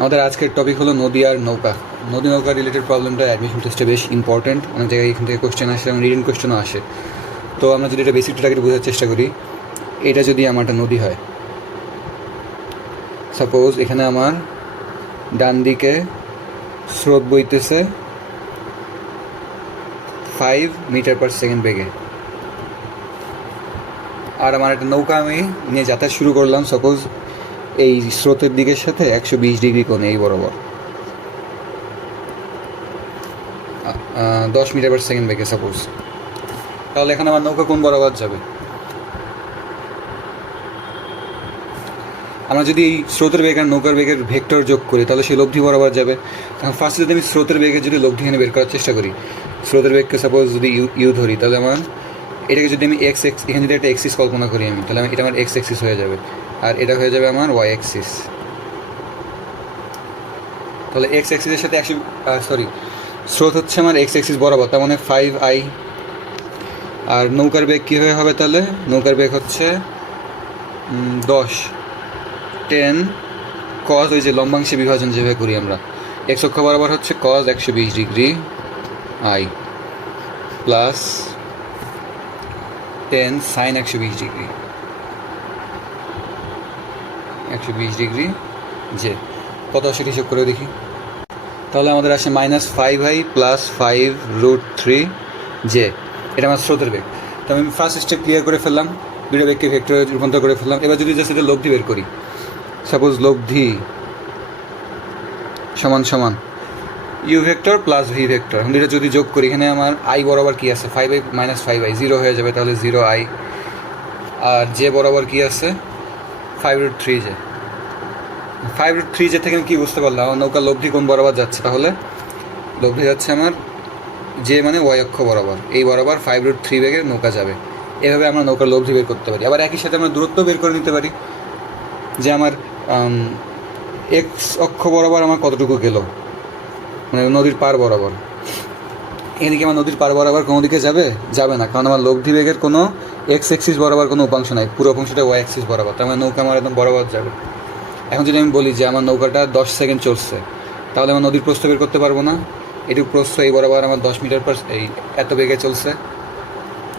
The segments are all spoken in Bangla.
আমাদের আজকের টপিক হলো নদী আর নৌকা। নদী নৌকা রিলেটেড প্রবলেমটা অ্যাডমিশন টেস্টে বেশ ইম্পর্ট্যান্ট অনেক জায়গায় এখান থেকে কোশ্চেন আসে এবং রিটেন কোশ্চেনও আসে। তো আমরা যদি এটা বেসিকটাকে বোঝার চেষ্টা করি, এটা যদি আমার একটা নদী হয়। সাপোজ এখানে আমার ডান দিকে স্রোত বইতেছে ফাইভ মিটার পার সেকেন্ড বেগে। আর আমার একটা নৌকা আমি নিয়ে যাতায়াত শুরু করলাম। সাপোজ এই স্রোতের দিকের সাথে একশো বিশ ডিগ্রি কোণে, এই বরাবর। দশ মিটার পার সেকেন্ড বেগে সাপোজ তাহলে এখানে আমার নৌকা কোন বরাবর যাবে? আমরা যদি এই স্রোতের বেগ আর নৌকার বেগের ভেক্টর যোগ করি, তাহলে সেই লব্ধি বরাবর যাবে। ফার্স্টে যদি আমি স্রোতের বেগে যদি লব্ধি এখানে বের করার চেষ্টা করি, স্রোতের বেগকে সাপোজ যদি ইউ ইউ ধরি, তাহলে আমার এটাকে যদি আমি এক্স এক্স এখানে যদি একটা এক্সিস কল্পনা করি আমি, তাহলে এটা আমার এক্স এক্সিস হয়ে যাবে। আর এটা হয়ে যাবে আমার ওয়াই এক্সিস তাহলে এক্স এক্সিসের সাথে একশো সরি স্রোত হচ্ছে আমার এক্স এক্সিস বরাবর, তার মানে ফাইভ আই আর নৌকার বেগ কী হয়ে হবে তাহলে? নৌকার বেগ হচ্ছে দশ। টেন কজ ওই যে লম্বাংশে বিভাজন যেভাবে করি আমরা এক্স বরাবর হচ্ছে কজ একশো বিশ degree i plus ten sine একশো বিশ ডিগ্রি। একশো বিশ ডিগ্রি জে। কত আসে হিসেব করে দেখি। তাহলে আমাদের আসে minus five i plus five root three j. এটা আমার স্রোতের বেগ। তো আমি ফার্স্ট স্টেপ ক্লিয়ার করে ফেললাম দুটো বেগকে ভেক্টরে রূপান্তর করে ফেললাম। এবার যদি জাস্ট এটা লব্ধি বের করি সাপোজ লব্ধি সমান সমান u vector plus v vector এখন যদি যোগ করি, এখানে আমার আই বরাবর কি আছে? Five i minus five i zero হয়ে যাবে, তাহলে জিরো আই আর জে বরাবর কী আছে? Five root three j five root three j থেকে আমি কী বুঝতে পারলাম? আমার নৌকা লব্ধি কোন বরাবর যাচ্ছে তাহলে? লব্ধি যাচ্ছে আমার যে মানে ওয়াই অক্ষ বরাবর। এই বরাবর ফাইভ রুট থ্রি বেগে নৌকা যাবে। এভাবে আমরা নৌকার লব্ধি বের করতে পারি। আবার একই সাথে আমরা দূরত্ব বের করে নিতে পারি। যে আমার এক্স অক্ষ বরাবর আমার কতটুকু গেল? মানে নদীর পার বরাবর। এদিকে আমার নদীর পার বরাবর কোনো দিকে যাবে? যাবে না। কারণ আমার লব্ধি বেগের কোনো এক্স এক্সিস বরাবর কোনো উপাংশ নাই, পুরো অংশটা ওয়াই এক্সিস বরাবর, তার মানে নৌকা আমার একদম বরাবর যাবে। এখন যদি আমি বলি যে আমার নৌকাটা দশ সেকেন্ড চলছে, তাহলে আমার নদীর প্রস্থ বের করতে পারব না। এটুকু প্রস্থ এই বরাবর আমার দশ মিটার পার এই এত বেগে চলছে।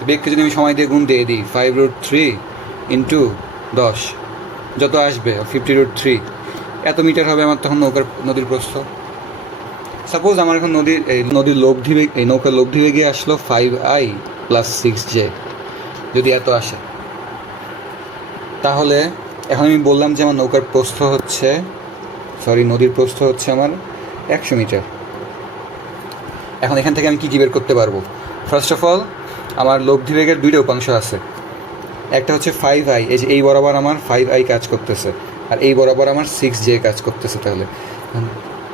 বেগকে যদি আমি সময় দিয়ে গুণ দিয়ে দিই ফাইভ রুট থ্রি ইন্টু দশ, যত আসবে ফিফটি রুট থ্রি এত মিটার হবে আমার তখন নৌকার নদীর প্রস্থ। সাপোজ আমার এখন নদীর, এই নদীর লব্ধি এই নৌকার লব্ধি বেগে আসলো five i plus six j যদি এত আসে। তাহলে এখন আমি বললাম যে আমার নৌকার প্রস্থ হচ্ছে সরি নদীর প্রস্থ হচ্ছে আমার একশো মিটার। এখন এখান থেকে আমি কী কী বের করতে পারব? ফার্স্ট অফ অল আমার লব্ধি বেগের দুইটা উপাংশ আছে। একটা হচ্ছে ফাইভ আই এই যে এই বরাবর আমার ফাইভ আই কাজ করতেছে। আর এই বরাবর আমার সিক্স জে কাজ করতেছে তাহলে।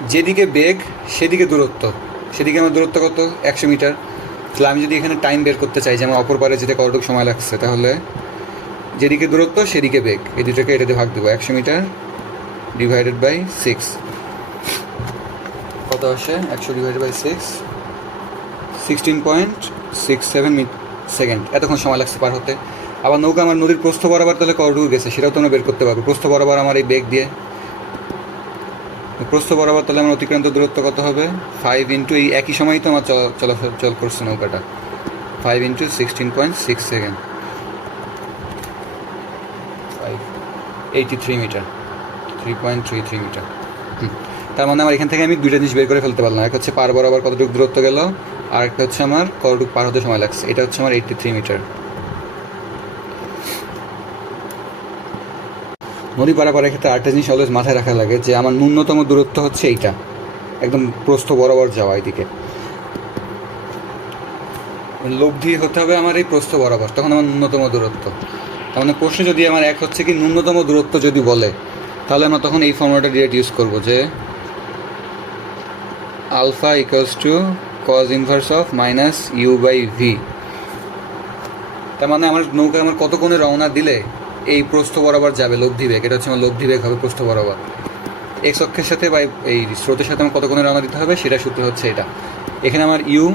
যেদিকে বেগ, সেদিকে দূরত্ব। সেদিকে আমার দূরত্ব কত? একশো মিটার। তাহলে আমি যদি এখানে টাইম বের করতে চাই যে আমার অপর পারে যেতে কতটুকু সময় লাগছে, তাহলে যেদিকে দূরত্ব সেদিকে বেগ। এই দুটোকে এটাতে ভাগ দেবো। একশো মিটার ডিভাইডেড বাই সিক্স কত আসে? একশো divided by six sixteen point six seven second এতক্ষণ সময় লাগছে পার হতে। আবার নৌকা আমার নদীর প্রস্থ বরাবর তাহলে কতটুকু গেছে, সেটাও তোমরা বের করতে পারব। প্রস্থ বরাবর আমার এই বেগ দিয়ে প্রস্থ বরাবর তাহলে আমার অতিক্রান্ত দূরত্ব কত হবে? ফাইভ ইন্টু এই একই সময়ই তো আমার চলা চল করছে নৌকাটা। Five into sixteen point six second five eighty three metre three point three three metre তার মানে আমার এখান থেকে আমি দুইটা জিনিস বের করে ফেলতে পারলাম। এক হচ্ছে পার বরাবর কতটুকু দূরত্ব গেল, আর একটা হচ্ছে আমার কতটুকু পার হতে সময় লাগছে। এটা হচ্ছে আমার এইটটি থ্রি মিটার নদী পারাপারের ক্ষেত্রে আরেকটা জিনিস অলওয়েজ মাথায় রাখা লাগে যে আমার ন্যূনতম দূরত্ব হচ্ছে এইটা। একদম প্রস্থ বরাবর যাওয়া এদিকে। লোভ দিয়ে হতে হবে আমার এই প্রস্থ বরাবর, তখন আমার ন্যূনতম দূরত্ব। তার মানে প্রশ্ন যদি আমার এক হচ্ছে কি, ন্যূনতম দূরত্ব যদি বলে, তাহলে আমরা তখন এই ফর্মুলাটা ডিরেক্ট ইউজ করব যে alpha equals to cos inverse of minus u by v তার মানে আমার নৌকা আমার কত কোণে রওনা দিলে এই প্রস্থ বরাবর যাবে লব্ধি বেগ এটা হচ্ছে আমার লব্ধি বেগ হবে প্রস্থ বরাবর। এক্স অক্ষের সাথে বা এই স্রোতের সাথে আমার কত কোণে রওনা দিতে হবে, সেটা সূত্র হচ্ছে এটা। এখানে আমার ইউ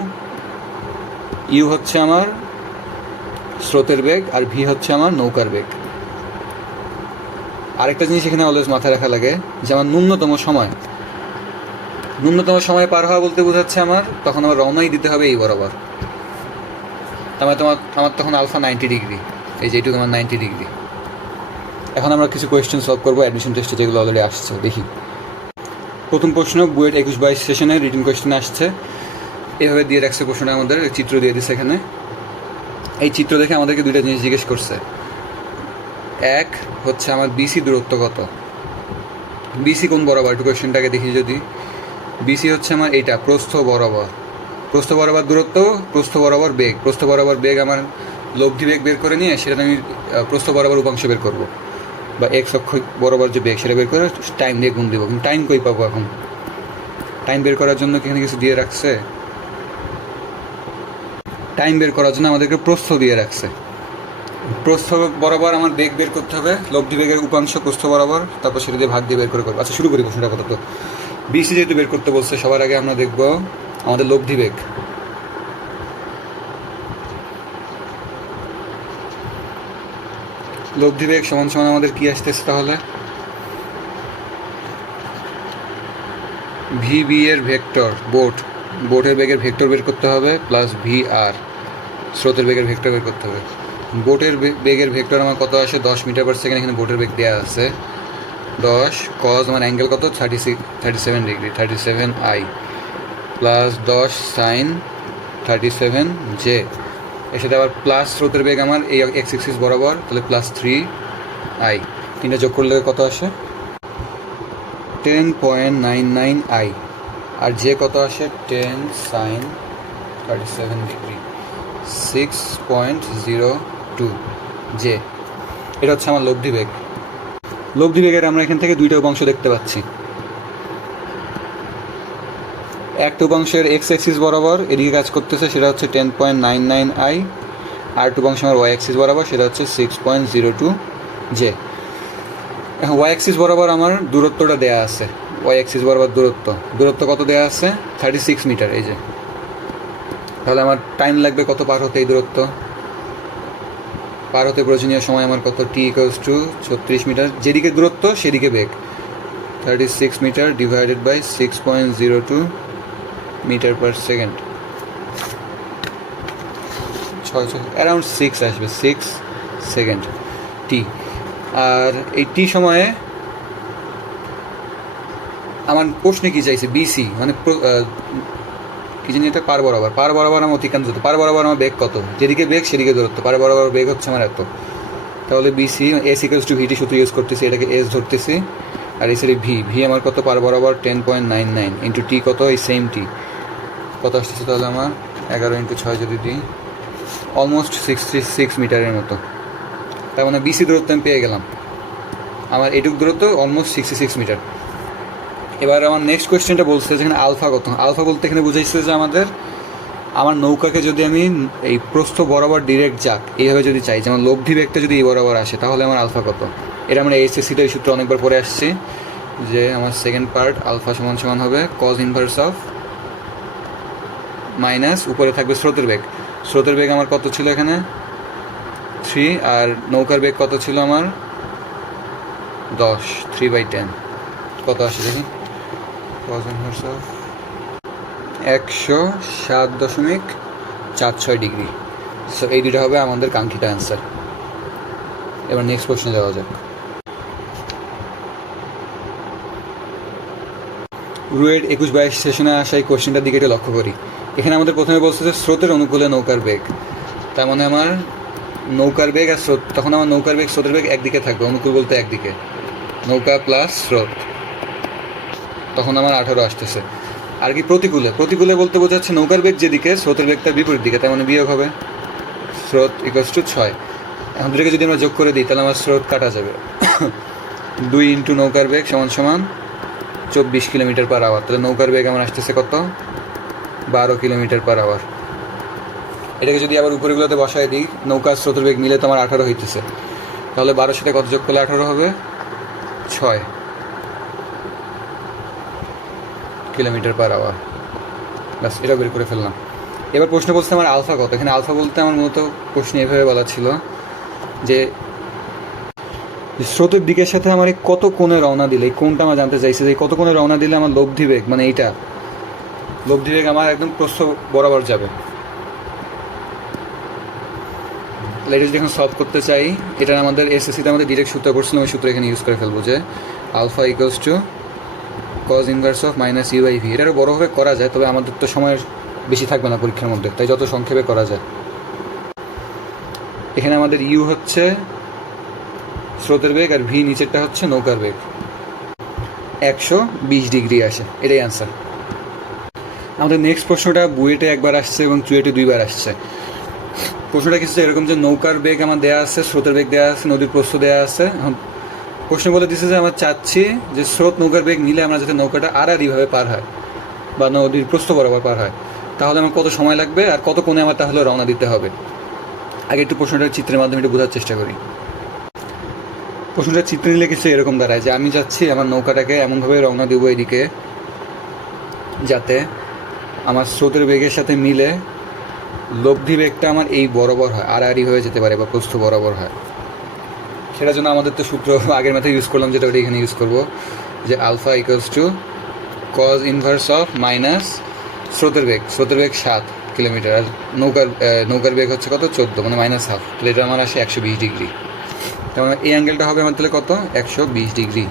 ইউ হচ্ছে আমার স্রোতের বেগ, আর ভি হচ্ছে আমার নৌকার বেগ। আরেকটা জিনিস এখানে অলওয়েজ মাথায় রাখা লাগে, যে আমার ন্যূনতম সময়। ন্যূনতম সময় পার হওয়া বলতে বোঝাচ্ছে আমার, তখন আমার রওনাই দিতে হবে এই বরাবর। তার মানে তোমার, আমার তখন আলফা নাইনটি ডিগ্রি এই যে এইটুকু আমার নাইনটি ডিগ্রি এখন আমরা কিছু কোয়েশ্চেন সলভ করব অ্যাডমিশন টেস্টে যেগুলো অলরেডি আসছে, দেখি। প্রথম প্রশ্ন, বুয়েট একুশ বাইশ সেশনে রিটেন কোয়েশ্চেন আসছে। এভাবে দিয়ে রাখছে প্রশ্নটা আমাদের, চিত্র দিয়ে দিচ্ছে এখানে। এই চিত্র দেখে আমাদেরকে দুইটা জিনিস জিজ্ঞেস করছে। এক হচ্ছে আমার বিসি দূরত্ব কত? বিসি কোন বরাবর? একটু কোয়েশ্চেনটাকে দেখি যদি। বিসি হচ্ছে আমার এইটা, প্রস্থ বরাবর। প্রস্থ বরাবর দূরত্ব, প্রস্থ বরাবর বেগ। প্রস্থ বরাবর বেগ আমার লব্ধি বেগ বের করে নিয়ে সেটা আমি প্রস্থ বরাবর উপাংশ বের করব। বা এক্স অক্ষ বরাবর যে বেগ সেটা বের করে টাইম দিয়ে গুণ দেবো। কিন্তু টাইম কই পাবো এখন? টাইম বের করার জন্য এখানে কিছু দিয়ে রাখছে? টাইম বের করার জন্য আমাদেরকে প্রস্থ দিয়ে রাখছে। প্রস্থ বরাবর আমার বেগ বের করতে হবে, লব্ধি বেগের উপাংশ প্রস্থ বরাবর, তারপর সেটা দিয়ে ভাগ দিয়ে বের করে করব। আচ্ছা শুরু করি প্রশ্নটা কত বিসি যেহেতু বের করতে বলছে, সবার আগে আমরা দেখব আমাদের লব্ধি বেগ লব্ধি বেগ সমান সমান আমাদের কি আসতেছে তাহলে? ভি এর ভেক্টর বোট বোটের বেগের ভেক্টর বের করতে হবে প্লাস ভি আর স্রোতের বেগের ভেক্টর বের করতে হবে। বোটের বেগের ভেক্টর আমার কত আসে? দশ মিটার পার সেকেন্ড এখানে বোটের বেগ দেওয়া আছে। দশ কজ আমার অ্যাঙ্গেল কত? Thirty six thirty seven degree thirty seven i plus দশ সাইন থার্টি সেভেন জে এর সাথে আবার প্লাস স্রোতের বেগ আমার, এই এক্স এক্সিস বরাবর, তাহলে প্লাস থ্রি আই তিনটা যোগ করলে কত আসে? Ten point nine nine i আর যে কত আসে? Ten sine thirty seven degree six point zero two j এটা হচ্ছে আমার লব্ধি বেগ। লব্ধি বেগের আমরা এখান থেকে দুইটা অংশ দেখতে পাচ্ছি। একটা উপাংশের এক্স এক্সিস বরাবর এদিকে কাজ করতেছে, সেটা হচ্ছে ten point nine nine i R two উপাংশ আমার ওয়াই অ্যাক্সিস বরাবর, সেটা হচ্ছে six point zero two j y axis বরাবর আমার দূরত্বটা দেয়া আছে ওয়াই অ্যাক্সিস বরাবর দূরত্ব। দূরত্ব কত দেয়া আছে? থার্টি সিক্স মিটার এই যে। তাহলে আমার টাইম লাগবে কত পার হতে এই দূরত্ব? পার হতে প্রয়োজনীয় সময় আমার কত? টি ইকুয়ালস টু ছত্রিশ মিটার যেদিকে দূরত্ব, সেদিকে বেগ। Thirty six metre divided by six point zero two metre per second. ছয় ছয় অ্যারাউন্ড সিক্স আসবে সিক্স সেকেন্ড টি আর এই টি সময়ে আমার প্রশ্নে কি চাইছে? বিসি মানে কি জানি এটা পার বরাবর পার বরাবর আমার অতিক্রান্ত দূরত্ব, পার বরাবর আমার বেগ কত? যেদিকে বেগ, সেদিকে দূরত্ব, পার বরাবর বেগ হচ্ছে আমার এত। তাহলে BC S equals to VT সূত্র ইউজ করতেছি, এটাকে এস ধরতেছি, আর সাইডে ভি ভি আমার কত? পার বরাবর ten point nine nine into t কত? এই সেম টি কত আসতেছে তাহলে আমার এগারো ইন্টু ছয় যদি দিই অলমোস্ট সিক্সটি সিক্স মিটারের মতো। তার মানে বিসি দূরত্ব আমি পেয়ে গেলাম। আমার এটুক দূরত্ব অলমোস্ট সিক্সটি সিক্স মিটার। এবার আমার নেক্সট কোয়েশ্চেনটা বলছে যেখানে আলফা কত? আলফা বলতে এখানে বুঝাইছে যে আমাদের, আমার নৌকাকে যদি আমি এই প্রস্থ বরাবর ডিরেক্ট যাক, এইভাবে যদি চাই, যেমন লব্ধি বেগটা যদি এই বরাবর আসে, তাহলে আমার আলফা কত? এটা আমরা এইচএসসিটা এই সূত্র অনেকবার পরে আসছি যে আমার সেকেন্ড পার্ট আলফা সমান সমান হবে কজ ইনভার্স অফ মাইনাস, উপরে থাকবে স্রোতের বেগ। স্রোতের বেগ আমার কত ছিল এখানে? থ্রি আর নৌকার বেগ কত ছিল আমার? দশ থ্রি বাই টেন কত আসে দেখি? একশো সাত দশমিক চার ছয় ডিগ্রি। সো এই দুটো হবে আমাদের কাঙ্ক্ষিত অ্যান্সার এবার নেক্সট কোশ্চেনে যাওয়া যাক। রুয়েট একুশ বাইশ সেশনে আসা এই কোশ্চেনটার দিকে একটু লক্ষ্য করি। এখানে আমাদের প্রথমে বলছে যে স্রোতের অনুকূলে নৌকার বেগ। তার মানে আমার নৌকার বেগ আর স্রোত, তখন আমার নৌকার বেগ, স্রোতের বেগ একদিকে থাকবে, অনুকূল বলতে একদিকে। নৌকা প্লাস স্রোত। তখন আমার আঠারো আসতেছে। আর কি প্রতিকূলে? প্রতিকূলে বলতে বোঝাচ্ছে নৌকার বেগ যেদিকে, স্রোতের বেগ তার বিপরীত দিকে, তার মানে বিয়োগ হবে। স্রোত ইকুয়ালস টু ছয়। এখন দুটোকে যদি আমরা যোগ করে দিই, তাহলে আমার স্রোত কাটা যাবে। দুই ইন্টু নৌকার বেগ সমান সমান চব্বিশ কিলোমিটার পার আওয়ার তাহলে নৌকার বেগ আমার আসতেছে কত? বারো কিলোমিটার পার আওয়ার এটাকে যদি আবার উপরেগুলোতে বসায় দিই নৌকার স্রোতের বেগ মিলে তো আমার আঠারো হইতেছে। তাহলে বারোর সাথে কত যোগ করলে আঠারো হবে? ছয় কিলোমিটার পার আওয়ার ব্যাস এটা বের করে ফেললাম। এবার প্রশ্ন বলছে আমার আলফা কত? এখানে আলফা বলতে আমার মূলত প্রশ্ন এভাবে বলা ছিল যে স্রোতের দিকের সাথে আমার এই কত কোণে রওনা দিলে, এই কোণটা আমার জানতে চাইছে যে কত কোণে রওনা দিলে আমার লব্ধি বেগ মানে এইটা লব্ধি বেগ আমার একদম প্রস্থ বরাবর যাবে। এটা যদি সলভ করতে চাই। এটা আমাদের এসএসসিতে আমাদের ডিরেক্ট সূত্র করছিলাম, ওই সূত্র এখানে ইউজ করে ফেলব যে alpha equals to cos inverse of minus u by v এটা বড়োভাবে করা যায়, তবে আমাদের তো সময়ের বেশি থাকবে না পরীক্ষার মধ্যে, তাই যত সংক্ষেপে করা যায়। এখানে আমাদের ইউ হচ্ছে স্রোতের বেগ আর ভি নিচেরটা হচ্ছে নৌকার বেগ। একশো বিশ ডিগ্রি আসে, এটাই অ্যান্সার আমাদের নেক্সট প্রশ্নটা বুয়েটে একবার আসছে এবং চুয়েটে দুইবার আসছে। প্রশ্নটা কিছু এরকম যে, নৌকার বেগ আমার দেওয়া আছে, স্রোতের বেগ দেওয়া আছে, নদীর প্রস্থ দেওয়া আছে। প্রশ্ন বলে দিচ্ছে যে, আমরা চাচ্ছি যে, স্রোত নৌকার বেগ নিলে আমরা যাতে নৌকাটা আড়াআড়িভাবে পার হয় বা নদীর প্রস্থ বরাবর পার হয়। তাহলে আমার কত সময় লাগবে আর কত কোণে আমার তাহলে রওনা দিতে হবে? আগে একটু প্রশ্নটা চিত্রের মাধ্যমে একটু বোঝার চেষ্টা করি। প্রশ্নটা চিত্র নিলে কিছু এরকম দাঁড়ায় যে, আমি যাচ্ছি, আমার নৌকাটাকে এমনভাবে রওনা দেবো এদিকে, যাতে আমার স্রোতের বেগের সাথে মিলে লব্ধি বেগটা আমার এই বরাবর হয়, আড়াআড়ি হয়ে যেতে পারে বা প্রস্থ বরাবর হয়। সেটার জন্য আমাদের তো সূত্র আগের মাথায় ইউজ করলাম, যেটা ওটা এখানে ইউজ করব, যে alpha equals to cos inverse of minus স্রোতের বেগ স্রোতের বেগ সাত কিলোমিটার আর নৌকার নৌকার বেগ হচ্ছে কত? চোদ্দ মানে মাইনাস হাফ তাহলে এটা আমার আসে একশো বিশ ডিগ্রি তার মানে এই অ্যাঙ্গেলটা হবে আমার তাহলে কত? একশো বিশ ডিগ্রি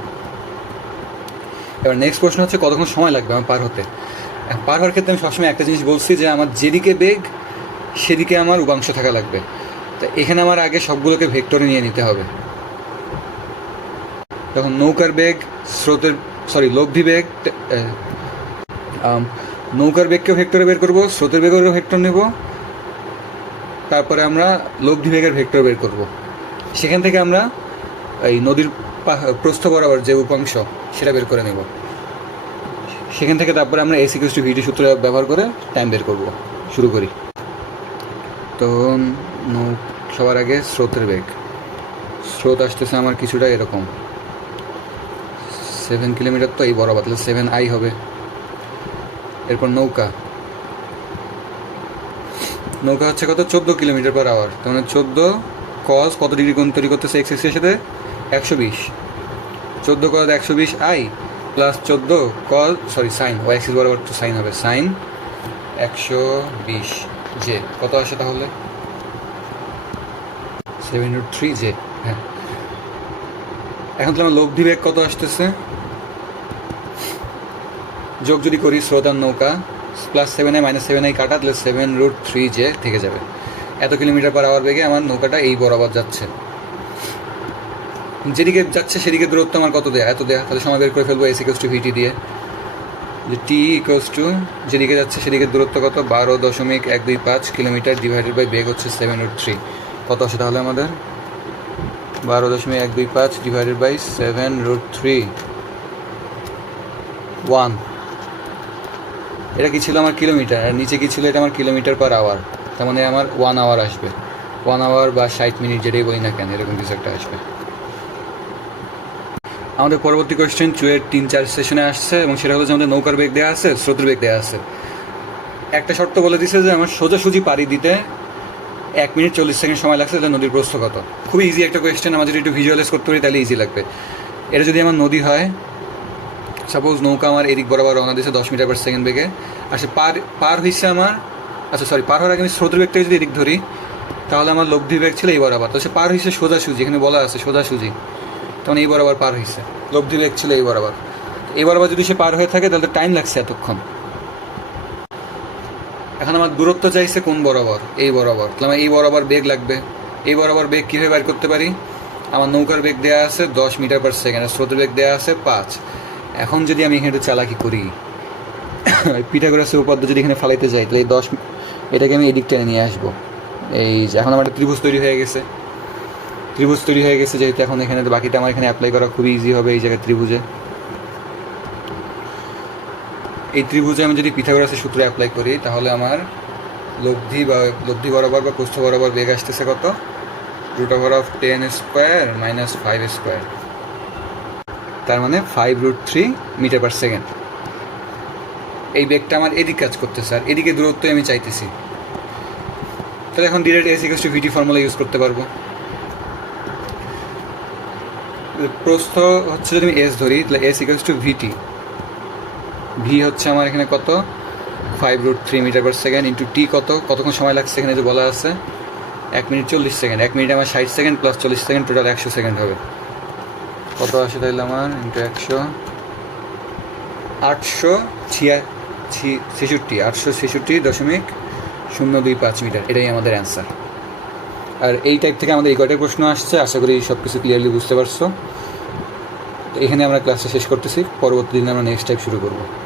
এবার নেক্সট প্রশ্ন হচ্ছে কতক্ষণ সময় লাগবে আমার পার হতে? পার হওয়ার ক্ষেত্রে আমি সবসময় একটা জিনিস বলছি যে আমার যেদিকে বেগ, সেদিকে আমার উপাংশ থাকা লাগবে। তা এখানে আমার আগে সবগুলোকে ভেক্টরে নিয়ে নিতে হবে। তখন নৌকার বেগ, স্রোতের সরি লব্ধি বেগ নৌকার বেগকে ভেক্টরে বের করব, স্রোতের বেগেরও ভেক্টর নেব। তারপরে আমরা লব্ধি বেগের ভেক্টর বের করব। সেখান থেকে আমরা এই নদীর প্রস্থ বরাবর যে উপাংশ, সেটা বের করে নেব। সেখান থেকে তারপরে আমরা এসি টু ভিডি সূত্র ব্যবহার করে টাইম বের করব। শুরু করি। তো সবার আগে স্রোতের বেগ। স্রোত আসতেছে আমার কিছুটা এরকম। সেভেন কিলোমিটার তো এই বরাবর, তাহলে সেভেন আই হবে। এরপর নৌকা। নৌকা হচ্ছে কত? চোদ্দ কিলোমিটার পার আওয়ার তার মানে চোদ্দ কস কত ডিগ্রি কোণ তৈরি করতেছে এক্স সাথে? একশো বিশ। চোদ্দ কস একশো বিশ আই প্লাস চোদ্দ কল সরি সাইন ও এক্সিস বরাবর তো সাইন হবে সাইন একশো বিশ জে কত আসে তাহলে? সেভেন রুট থ্রি জে হ্যাঁ। এখন তো আমার লব্ধি বেগ কত আসতেছে? যোগ যদি করি স্রোত আর নৌকা plus seven i minus seven i কাটা, তাহলে সেভেন রুট থ্রি জে থেকে যাবে। এত কিলোমিটার পার আওয়ার বেগে আমার নৌকাটা এই বরাবর যাচ্ছে। যেদিকে যাচ্ছে সেদিকে দূরত্ব আমার কত দেয়া? এত দেয়া? তাহলে সময় বের করে ফেলব এস ইকোস টু ভিটি দিয়ে। যে টি ইকোস টু যেদিকে যাচ্ছে সেদিকে দূরত্ব কত? বারো দশমিক এক দুই পাঁচ কিলোমিটার ডিভাইডেড বাই বেগ হচ্ছে সেভেন রুট থ্রি কত আসে তাহলে আমাদের? বারো দশমিক এক দুই পাঁচ divided by seven root three one এটা কি ছিল আমার কিলোমিটার? আর নিচে কি ছিল? এটা আমার কিলোমিটার পার আওয়ার তার মানে আমার ওয়ান আওয়ার আসবে। ওয়ান আওয়ার বা ষাট মিনিট যেটাই বলি না কেন, এরকম কিছু একটা আসবে। আমাদের পরবর্তী কোয়েশ্চেন চুয়ের তিন, চার সেশনে আসছে এবং সেটা হলো যে আমাদের নৌকার বেগ দেওয়া আছে, স্রোতের বেগ দেওয়া আছে। একটা শর্ত বলে দিছে যে আমার সোজাসুজি পাড়ি দিতে এক মিনিট চল্লিশ সেকেন্ড সময় লাগছে, তাহলে নদীর প্রস্থ কত? খুবই ইজি একটা কোয়েশ্চেন আমার যদি একটু ভিজুয়ালাইজ করতে পারি, তাহলে ইজি লাগবে। এটা যদি আমার নদী হয় সাপোজ নৌকা আমার এদিক বরাবর রওনা দিয়েছে দশ মিটার পার সেকেন্ড বেগে, আর সে পার পার হয়েছে আমার আচ্ছা সরি পার হওয়ার আগে আমি স্রোতের বেগটাকে যদি এদিক ধরি, তাহলে আমার লব্ধি বেগ ছিল এই বরাবর। তো সে পার হয়েছে সোজাসুজি, এখানে বলা আছে সোজাসুজি। তখন এই বরাবর পার হয়েছে। লব্ধি বেগ ছিল এই বরাবর। এই বরাবর যদি সে পার হয়ে থাকে, তাহলে টাইম লাগছে এতক্ষণ। এখন আমার দূরত্ব চাইছে কোন বরাবর? এই বরাবর। তাহলে আমার এই বরাবর বেগ লাগবে। এই বরাবর বেগ কীভাবে বের করতে পারি? আমার নৌকার বেগ দেওয়া আছে দশ মিটার পার সেকেন্ড স্রোতের বেগ দেওয়া আছে পাঁচ। এখন যদি আমি এখানে একটু চালাকি করি পিঠাগোরাসের উপাদ্য যদি এখানে ফালাইতে যাই, তাহলে এই দশ, এটাকে আমি এদিক টেনে নিয়ে আসব। এই যে, এখন আমার একটা ত্রিভুজ তৈরি হয়ে গেছে। ত্রিভুজ তৈরি হয়ে গেছে, যেহেতু এখন এখানে, বাকিটা আমার এখানে অ্যাপ্লাই করা খুবই ইজি হবে এই জায়গায় ত্রিভুজে। এই ত্রিভুজে আমি যদি পিথাগোরাসের সূত্র অ্যাপ্লাই করি, তাহলে আমার লব্ধি বা, লব্ধি বরাবর বা প্রস্থ বরাবর বেগ আসতেছে কত? Root over of ten square minus five square তার মানে five root three metre per second এই বেগটা আমার এদিক কাজ করতেছে, আর এদিকে দূরত্বই আমি চাইতেছি। তাহলে এখন direct s to v t formula use করতে পারব। প্রস্থ হচ্ছে যদি আমি এস ধরি, তাহলে s equals to v t v হচ্ছে আমার এখানে কত? Five root three metre per second into t কত? কতক্ষণ সময় লাগছে এখানে যে বলা আছে? এক মিনিট চল্লিশ সেকেন্ড এক মিনিট আমার ষাট সেকেন্ড প্লাস চল্লিশ সেকেন্ড টোটাল একশো সেকেন্ড হবে। কত আসে তাহলে আমার? ইন্টু একশো। আটশো ছিয়া ছেষট্টি। আটশো ছেষট্টি দশমিক শূন্য দুই পাঁচ মিটার। এটাই আমাদের অ্যান্সার আর এই টাইপ থেকে আমাদের এই কয়টা প্রশ্ন আসছে, আশা করি সব কিছু ক্লিয়ারলি বুঝতে পারছ। তো এখানে আমরা ক্লাসটা শেষ করতেছি, পরবর্তী দিনে আমরা নেক্সট টাইপ শুরু করব।